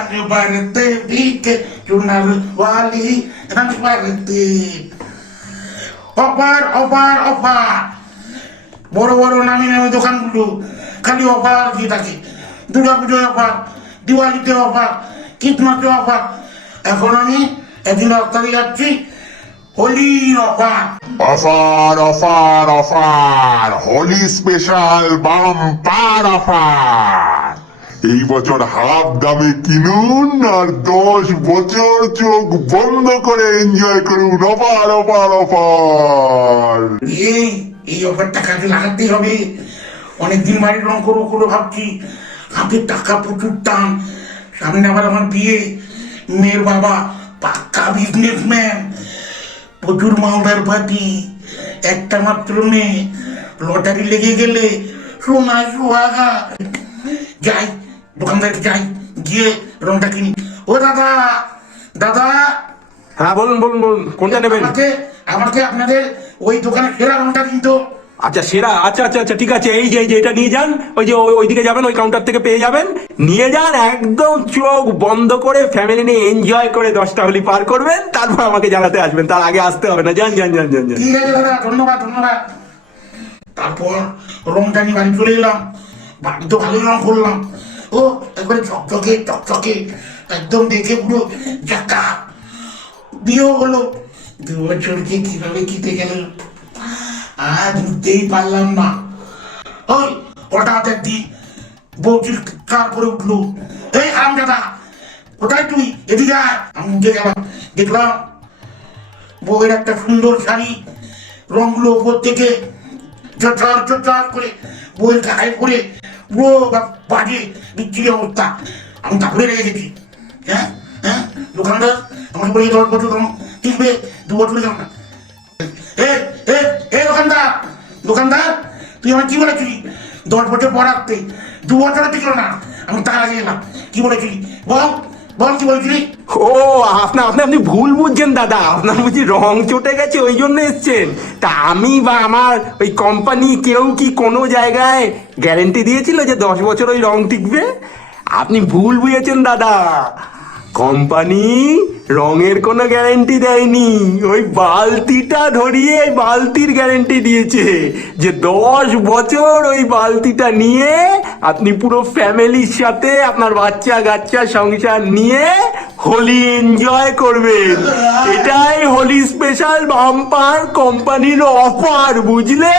रंग भरते भीगे चुनर वाली रंग भरते অফার অফার অফার বড় বড় নামি নামি দোকানগুলো খালি অফার দিয়ে থাকে দুর্গা পুজোয় অফার দিওয়ালিতে অফার ক্রিসমাসে অফার এখন আমি একদিন রাস্তাতে যাচ্ছি হোলির offer offer offer offer Holi special bumper offer এই বছর হাফ দামে কিনুন আর 10 বছর চোখ বন্ধ করে এনজয় করুন অফার অফার অফার এই এই অফারটা কাজে লাগাতেই হবে অনেকদিন বাড়ির রং করবো করবো ভাবছি হাতে টাকা প্রচুর টান সামনে আবার আমার বিয়ে মেয়ের বাবা পাক্কা বিজনেসম্যান প্রচুর মালদার পাতি একটা মাত্র মেয়ে লটারি লেগে গেলে সোনা সোহাগা যাই দোকানদারকে যাই গিয়ে রংটা কিনি ও দাদা দাদা হ্যাঁ বলুন বলুন বলুন কোনটা নেবেন? আমাকে আমাকে আপনাদের ওই দোকানে সেরা রংটা কিন্তু আচ্ছা সেরা আচ্ছা আচ্ছা আচ্ছা ঠিক আছে এই যে এটা নিয়ে যান ওই যে ওইদিকে যাবেন ওই কাউন্টার থেকে পেয়ে যাবেন নিয়ে যান একদম চোখ বন্ধ করে ফ্যামিলি নিয়ে এনজয় করে 10টা হোলি পার করবেন তারপর আমাকে জানাতে আসবেন তার আগে আসতে হবে না যান যান যান যান যান ঠিক আছে দাদা ধন্যবাদ ধন্যবাদ তারপর রংটা নিয়ে বাড়ি চলে এলাম বাড়ি তো ভালোই রং করলাম ও একবারে চকচকে চকচকে একদম দেখে পুরো জাকা বিয়েও হলো 2 বছরকে কিভাবে কেটে গেল আর বুঝতেই পারলাম না ওই হঠাৎ একদিন বউটির কার করে উঠলো এই আম দাদা কোথায় তুই এদিকে আয় আমি উঠে গেলাম দেখলাম বউয়ের একটা সুন্দর শাড়ি রংগুলো উপর থেকে চটর চটর করে বউয়ের গায়ে পরে পুরো বাজে বিচ্ছিরি অবস্থা আমি তারপরে রেখে গেছি হ্যাঁ হ্যাঁ দোকানদার আমাকে বলে 10 বছর টিকবে 2 বছর যাও না দোকানদার দোকানদার তুই আমার কি বলেছিলি 10 বছর পর রাখতে 2 বছরে টিকলো না আমি তার আগে এলাম কি বলেছিলি বল বল কি বলেছিলি ও আপনি ভুল বুঝছেন দাদা আপনার বুঝি রং চটে গেছে ওই জন্য এসছেন তা আমি বা আমার ওই কোম্পানি কেউ কি কোনো জায়গায় গ্যারেন্টি দিয়েছিল যে 10 বছর ওই রং টিকবে আপনি ভুল বুঝেছেন দাদা কোম্পানি রঙের কোনো গ্যারেন্টি দেয়নি ওই বালতিটা ধরিয়ে বালতির গ্যারেন্টি দিয়েছে যে 10 বছর ওই বালতিটা নিয়ে আপনি পুরো ফ্যামিলির সাথে আপনার বাচ্চা কাচ্চা সংসার নিয়ে হোলি এনজয় করবেন এটাই হোলি স্পেশাল বাম্পার কোম্পানির অফার বুঝলে